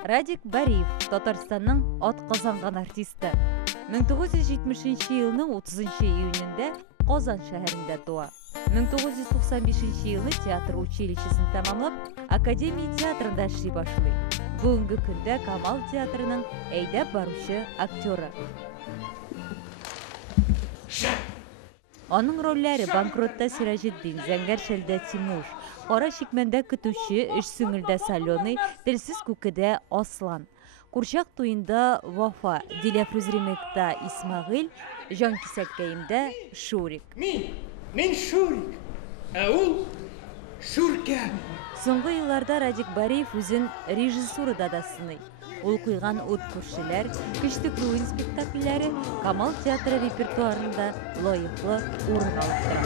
Радик Бариев, Татарстанның атказанган артисты. 1970 елның 30 июнендә Казан шәһәрендә туа. 1995 елны театр училищесын тәмамлап, Академия театрында эшли башлый. Бүгенге көндә Камал театрының әйдәп баручы актеры. Аның рольләре Банкротта Сиражетдин, Зәңгәр шәлдә Тимуш, Кара шикмәндә көтүче, Эш сүңелдә Соленый, Телсез күкедә Аслан, Курчак туенда Вафа, Диләфрүз ремекта Исмагыйль, Жан кисәккәемдә Шурик. Мин Шурик, ә ул Шурка. Соңгы елларда Радик Бариев үзен режиссурада да сыный. Ул куйган ут күршеләр, Көчлек руин спектакльләре Камал театры репертуарында лаеклы урын алып тора.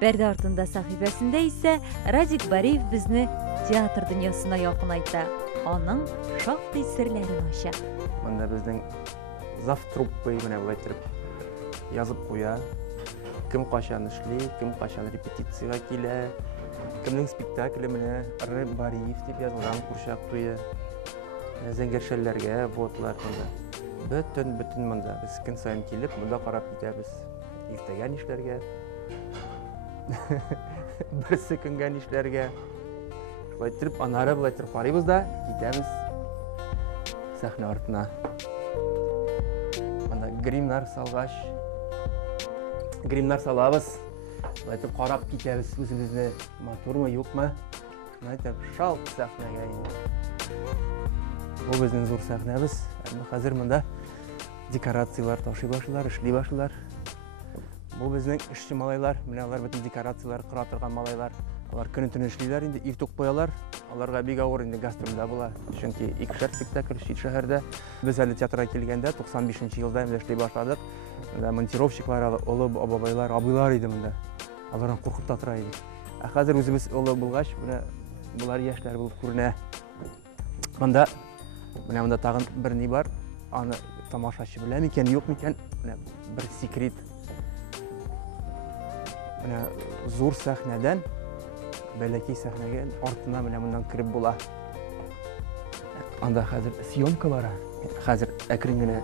Пәрдә артында сәхифәсендә исә Радик Бариев безне театр дөньясына якынайта. Аның шактый серләрен ача. Монда безнең зав труппы менә булай торып язып куя. Кем качан эшли, кем качан репетициягә килә. Кемнең спектакле менә Радик Бариев дип язылган Курчак туе. Зәңгәр шәлләргә ботлар монда. Бөтен монда без көн сайын килеп, монда карап китәбез. Иртәгә нишләргә? Берсе көнгә нишләргә? Шулай торып, анары булай торып карыйбыз да, китәбез сәхнә артына. Монда гримнар салгач, гримнар салабыз. Шулай торып карап китәбез үзебезне, матурмы, юкмы? Шулай торып шалт сәхнәгә инде. Бу безнең зур сәхнәбез. Хәзер монда декорациялар ташый башлар, эшли башлар. Бу безнең эшче малайлар, менә алар бөтен декорациялар кыра торган малайлар. Алар көнен-төн эшлиләр инде, иртүк куялар. Аларга бик авыр инде гастрольдә була. Чөнки икешәр спектакль чит шәһәрдә. Без әле театрга килгәндә 95 елда эшли башладык. Монда монтировщиклар, олы абабайлар, абыйлар иде монда. Аларны куркып та тора иде. Ә хәзер үзебез олы булгач, менә булар яшьләр булып күренә. Монда тагын бер ни бар. Аны тамашачы белә микән, юк микән? Менә бер секрет. Менә зур сәхнәдән бәләкәй сәхнәгә артына менә мондан кирип була. Анда хәзер съемка бара. Хәзер әкрен генә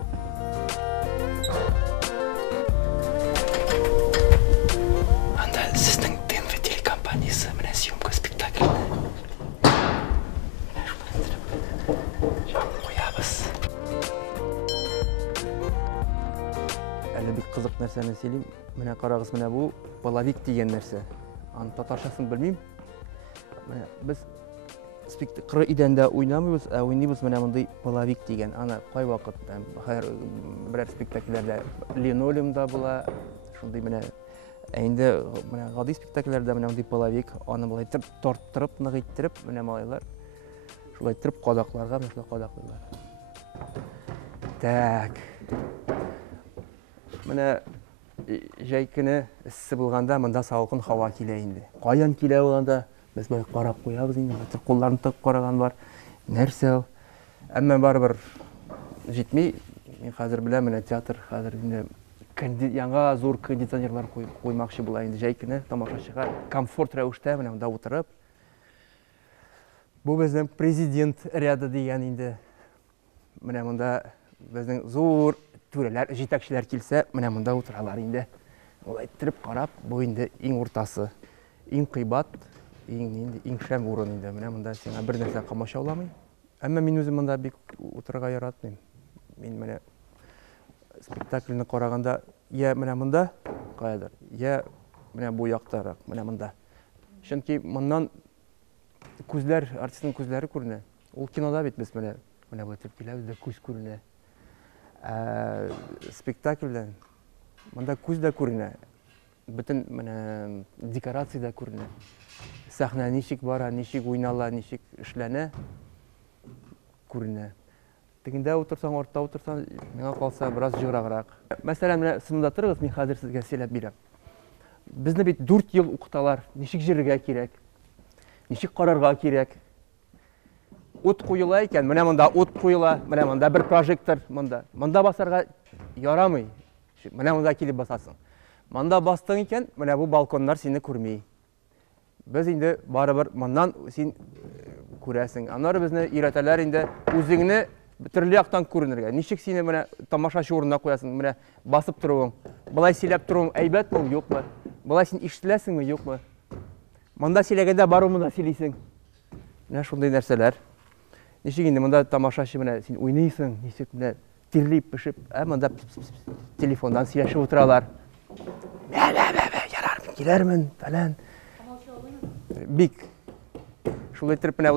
анда сезнең ТНВ телекомпаниясе менә съемка спектакль. Әле бик кызык нәрсәне сөйлим. Менә карагыз, менә бу половик дигән нәрсә. Аны татарчасын белмим. Менә без спектакль идәндә уйнамыйбыз, ә уйныйбыз менә мондый половик дигән. Аны кай вакыт берәр спектакльләрдә линолеумда була, шундый менә. Ә инде менә гади спектакльләрдә менә мондый половик, аны булай тарттырып, нык иттереп, менә малайлар шулай торып кадакларга, менә шулай кадаклыйлар. Так. Менә җәй көне эссе булганда монда салкын һава килә инде. Каян килә ул анда? Без бай карап куябыз инде. Кулларын тыгып караган бар. Нәрсә ул? Әмма барыбер җитми. Мин хәзер беләм, менә театр хәзер инде яңа зур кондиционерлар куймакчы була инде җәй көне тамашачыга комфорт рәвештә менә монда утырып. Бу безнең президент ряды дигән инде. Менә монда безнең зур түрәләр, җитәкчеләр килсә, менә монда утыралар инде. Улай иттереп карап, бу инде иң уртасы, иң кыйбат, иң шәм урын инде. Менә монда сиңа бер нәрсә камашауламый. Әмма мин үзем монда бик утырырга яратмыйм. Мин менә спектакльне караганда, я менә монда кайдыр, я менә бу яктарак, менә монда. Чөнки моннан күзләр, артистның күзләре күренә. Ул кинода бит без менә бу тип киләбез дә күз күренә. Спектакльдән монда күз дә күренә. Бөтен менә декорация да күренә. Сәхнә ничек бара, ничек уйнала, ничек эшләнә күренә. Тегендә утырсаң, артта утырсаң, миңа калса бераз җыраграк. Мәсәлән, менә сында торыгыз, мин хәзер сезгә сөйләп бирәм. Безне бит 4 ел укыталар, ничек җырырга кирәк, ничек карарга кирәк. Ут куела икән, менә монда ут куела, менә монда бер прожектор, монда басарга ярамый. Менә монда килеп басасың. Манда бастың екен, менә бу балконнар сине күрмей. Без инде барыбер моннан син күрәсең. Аннары безне өйрәтәләр инде үзеңне төрле яктан күренергә. Ничек сине менә тамашачы урынына куясың, менә басып торуың, былай сөйләп торуың әйбәтме, юкмы? Былай син ишетеләсеңме, юкмы? Монда сөйләгәндә барымы да сөйлисең. Менә шундый нәрсәләр. Ничек инде монда тамашачы менә син уйныйсың, ничек менә тирлип пешеп, монда телефондан сөйләшеп утыралар. Ярар, килермен, фәлән. Бик. Шулай итеп менә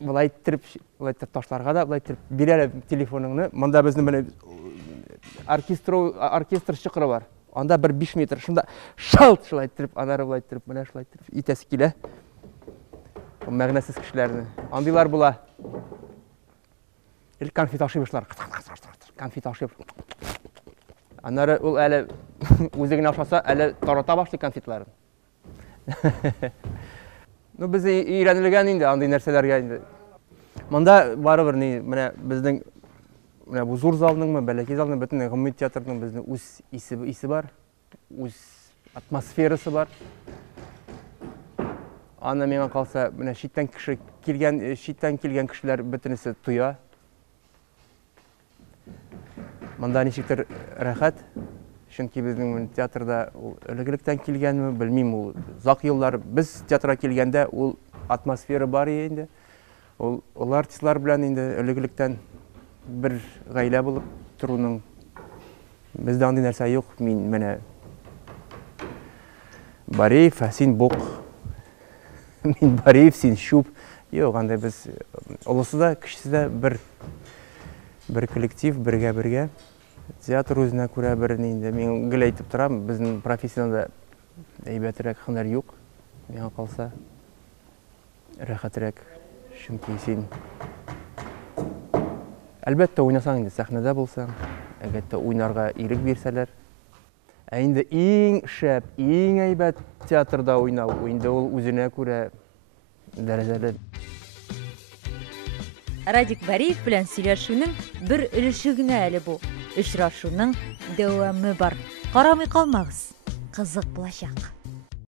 булай итеп ташларга да, булай итеп бирәләр телефоныңны. Монда безнең менә оркестр чыкыры бар. Анда 5 метр шунда шалт шулай итеп, анары булай итеп, менә шулай итеп итәсе килә. Мәгънәсез кешеләрне. Андыйлар була. Ил конфет ашыйбышлар. Конфет ашып. Аннары ул әле үзегенә ашаса, әле тарата башлый конфетларын. Ну без өйрәнелгән инде андый нәрсәләргә инде. Монда барыбер ни, менә безнең менә бу зур залның, бәләкәй залның, бөтен гомуми театрның безнең үз исе бар, үз атмосферасы бар. Аны миңа калса, менә читтән килгән кешеләр бөтенесе туя. Монда ничектер рәхәт. Чөнки безнең театрда элегелектән килгәнме, белмим, ул зак еллар без театрга килгәндә ул атмосфера бар инде. Ул артистлар белән инде элегелектән бер гаилә булып торуның бездә андый нәрсә юк. Мин менә Бариев, син Бук. Мин Бариев, син Шуп. Юк, анда без олысы да, кечесе дә бер коллектив, бергә. Театр үзенә күрә бер инде. Мин гел әйтеп торам, безнең профессионалда әйбәтрәк һөнәр юк. Миңа калса рәхәтрәк. Чөнки син әлбәттә уйнасаң инде, сәхнәдә булсаң, әлбәттә уйнарга ирек бирсәләр. Ә инде иң шәп, иң әйбәт театрда уйнау, инде ул үзенә күрә дәрәҗәле. Радик Бариев белән сөйләшүнең бер өлеше генә әле бу. Очрашуның дәвамы бар. Карамый калмагыз. Кызык булачак.